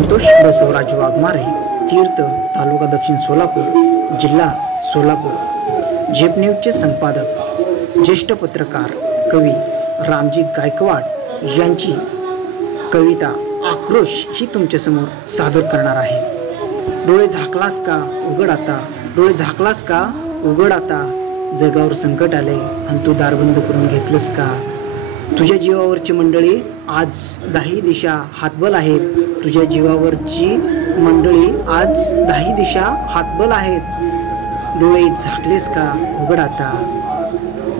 संतोष बसवराज वाघमारे, तीर्थ, तालुका दक्षिण सोलापूर, जिल्हा सोलापूर। झेप न्यूजचे संपादक ज्येष्ठ पत्रकार कवी रामजी गायकवाड यांची कविता आक्रोश ही तुमच्यासमोर सादर करणार आहे। डोळे झाकलास का उघड आता, डोळे झाकलास का उघड आता, जगावर संकट आले आणि तू दार बंद करून घेतलंस का। तुझ्या जीवावरची मंडळी आज 10 दिशा हातबल आहेत, तुझ्या जीवावरची मंडळी आज 10 दिशा हातबल आहेत। डोळे झाकलेस का उघड आता,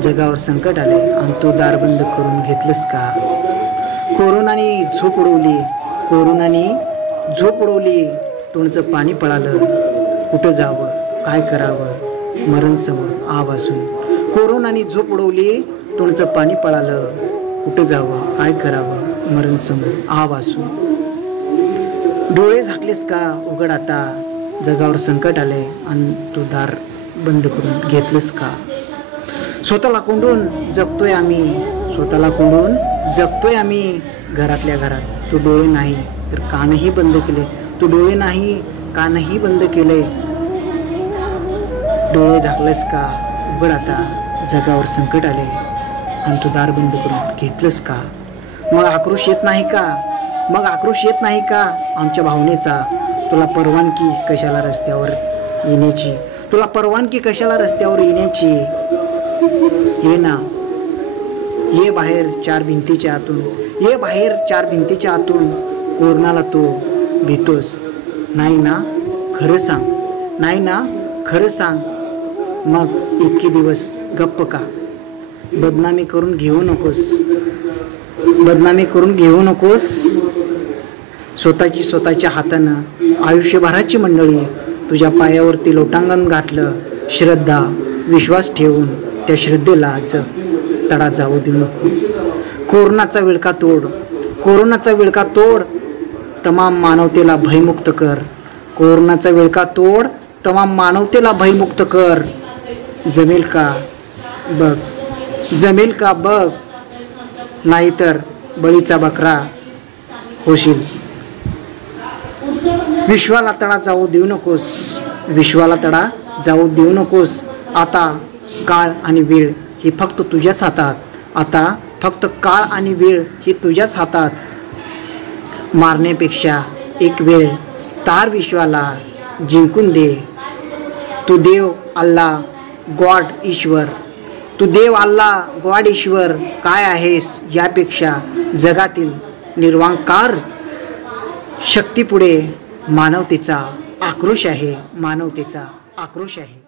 जगावर संकट आले आणि तू दार बंद करून घेतलंस का। कोरोनाने झोप उडवली, कोरोनाने झोप उडवली, तोंडचं पाणी पळालं, कुठं जावं काय करावं मरण समोर आवासून। कोरोनाने झोप उडवली, तोंडचं पाणी पळालं, कुठं जावं काय करावं मरण समोर आवासून। डोळे झाकलेस का उघड आता, जगावर संकट आले आणि तू दार बंद करून घेतलंस का। स्वतःला कोंडून जगतोय आम्ही, स्वतःला कोंडून जगतोय आम्ही, घरातल्या घरात तू डोळे नाही तर कानही बंद केले, तू डोळे नाही कानही बंद केले। डोळे झाकलेस का उघड आता, जगावर संकट आले आणि तू दार बंद करून घेतलंस का। मग आक्रोश येत नाही का, मग आक्रोश येत नाही का आमच्या भावनेचा। तुला परवानगी कशाला रस्त्यावर येण्याची, तुला परवानगी कशाला रस्त्यावर येण्याची। ये ना, ये बाहेर 4 भिंतीच्या आतून, ये बाहेर 4 भिंतीच्या आतून, कोरोनाला तू भीतोस नाही ना खरं सांग, नाही ना खरं सांग। मग इतके दिवस गप्प का, बदनामी करून घेऊ नकोस, बदनामी करून घेऊ नकोस। स्वतःच्या हातानं आयुष्यभराची मंडळी तुझ्या पायावरती लोटांगण घातलं। श्रद्धा विश्वास ठेवून त्या श्रद्धेला तडा जाऊ देऊ नको। कोरोनाचा विळखा तोड, कोरोनाचा विळखा तोड, तमाम मानवतेला भयमुक्त कर। कोरोनाचा विळखा तोड, तमाम मानवतेला भयमुक्त कर। जमेल का बघ, जमेल का बघ, नाहीतर बळीचा बकरा होशील। विश्वाला तडा जाऊ देऊ नकोस, विश्वाला तडा जाऊ देऊ नकोस। आता काळ आणि वेळ ही फक्त तुझ्याच हातात, आता फक्त काळ आणि वेळ ही तुझ्याच हातात। मारण्यापेक्षा एक वेळ तार विश्वाला जिंकून दे। तू देव अल्लाह गॉड ईश्वर, तू देव अल्लाह गॉड ईश्वर काय आहेस यापेक्षा जगातील निर्वांकार शक्तीपुढे मानवतेचा आक्रोश आहे, मानवतेचा आक्रोश आहे।